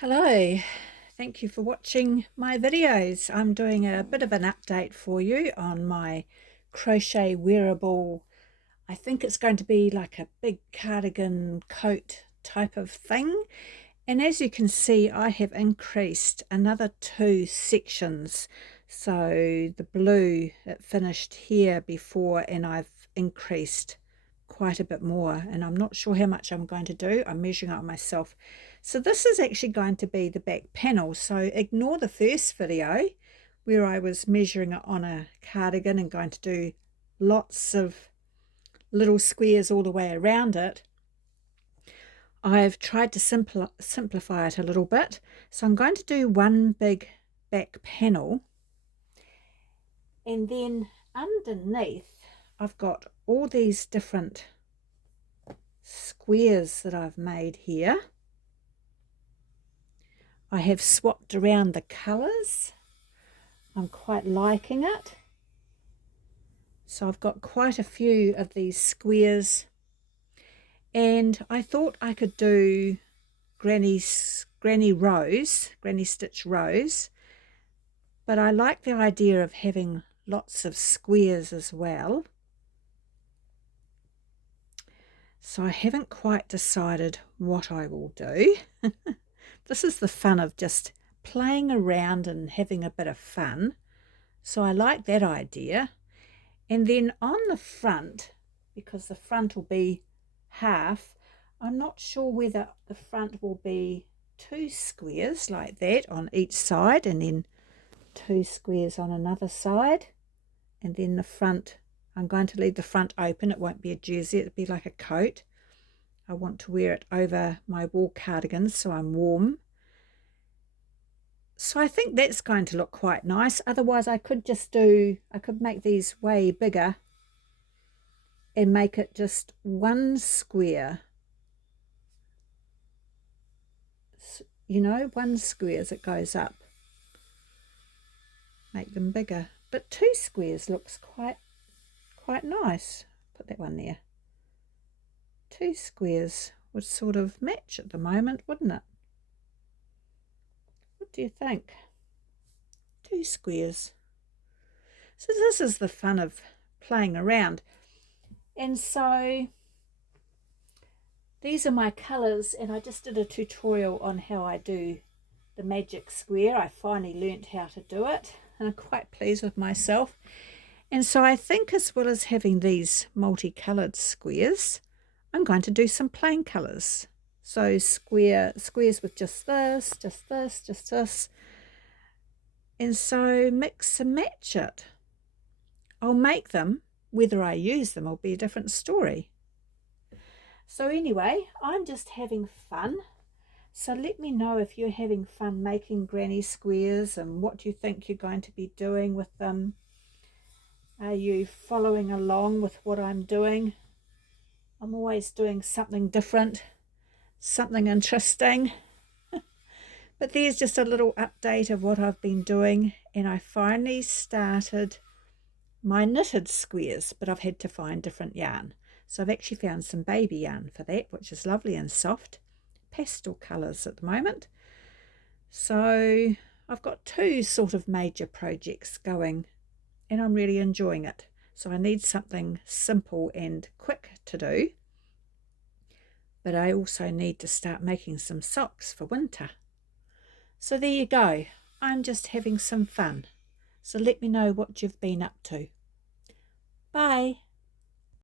Hello, thank you for watching my videos. I'm doing a bit of an update for you on my crochet wearable. I think it's going to be like a big cardigan coat type of thing. And as you can see, I have increased another 2 sections. So the blue, it finished here before, and I've increased quite a bit more, and I'm not sure how much I'm going to do. I'm measuring out myself. So this is actually going to be the back panel, so ignore the first video where I was measuring it on a cardigan and going to do lots of little squares all the way around it. I've tried to simplify it a little bit, so I'm going to do one big back panel, and then underneath I've got all these different squares that I've made here. I have swapped around the colours. I'm quite liking it. So I've got quite a few of these squares, and I thought I could do granny stitch rows, but I like the idea of having lots of squares as well. So I haven't quite decided what I will do. This is the fun of just playing around and having a bit of fun. So I like that idea. And then on the front, because the front will be half, I'm not sure whether the front will be 2 squares like that on each side, and then 2 squares on another side, and then the front, I'm going to leave the front open. It won't be a jersey, it'll be like a coat. I want to wear it over my wool cardigans so I'm warm. So I think that's going to look quite nice. Otherwise I could make these way bigger and make it just one square. You know, one square as it goes up. Make them bigger. But 2 squares looks quite nice. Put that one there. 2 squares would sort of match at the moment, wouldn't it? What do you think? 2 squares. So this is the fun of playing around. And so these are my colours, and I just did a tutorial on how I do the magic square. I finally learnt how to do it, and I'm quite pleased with myself. And so I think, as well as having these multicoloured squares, I'm going to do some plain colours. So squares with just this, just this, just this. And so mix and match it. I'll make them. Whether I use them will be a different story. So anyway, I'm just having fun. So let me know if you're having fun making granny squares, and what you think you're going to be doing with them. Are you following along with what I'm doing? I'm always doing something different, something interesting. But there's just a little update of what I've been doing, and I finally started my knitted squares, but I've had to find different yarn. So I've actually found some baby yarn for that, which is lovely and soft, pastel colours at the moment. So I've got 2 sort of major projects going, and I'm really enjoying it. So I need something simple and quick to do, but I also need to start making some socks for winter. So there you go. I'm just having some fun. So let me know what you've been up to. Bye.